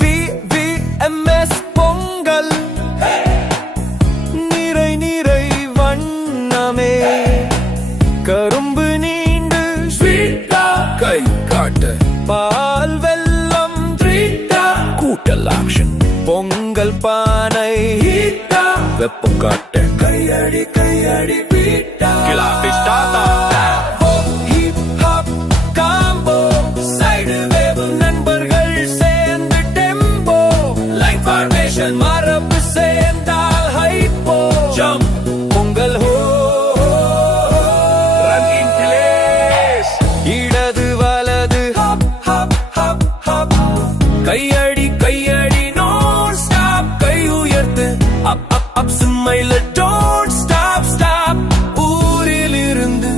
VVMS Pongal நிறை நிறை வண்ணமே கரும்பு நீண்டு ஸ்வீட்டா கை காட்டு பால் வெல்லம் ட்ரீட்டா கூட்டல் ஆக்ஷன் பொங்கல் பானை ஹீட்டா வெப்பம் காட்டு கையடி கையடி பீட்டா கிளாப்பி ஸ்டார்ட் மரபு சேர்ந்தால் ஹைப்போ ஜம்ப் பொங்கல் ஹோ ரன்னிங் பிளேஸ் இடது வலது ஹப் ஹப் ஹப் ஹப் கையடி கையடி நோன் ஸ்டாப் கை உயர்த்து up up up smile don't stop stop ஊரில் இருந்து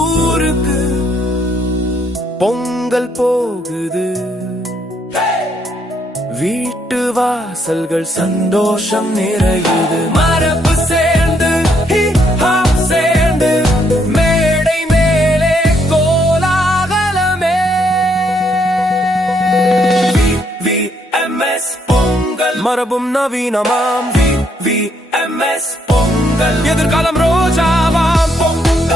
ஊருக்கு பொங்கல் போகுது வீட்டு வாசல்கள் சந்தோஷம் நிறையுது மரபு சேர்ந்து ஹிப்-ஹாப் சேர்ந்து மேடை மேலே கோலாகலமே VVMS பொங்கல் மரபும் நவீனமாம் VVMS பொங்கல் எதிர்காலம் ரோஜாவாம் பொங்கல்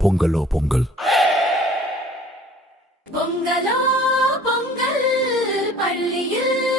பொங்கலோ பொங்கல் பொங்கலோ பொங்கல் பள்ளியில்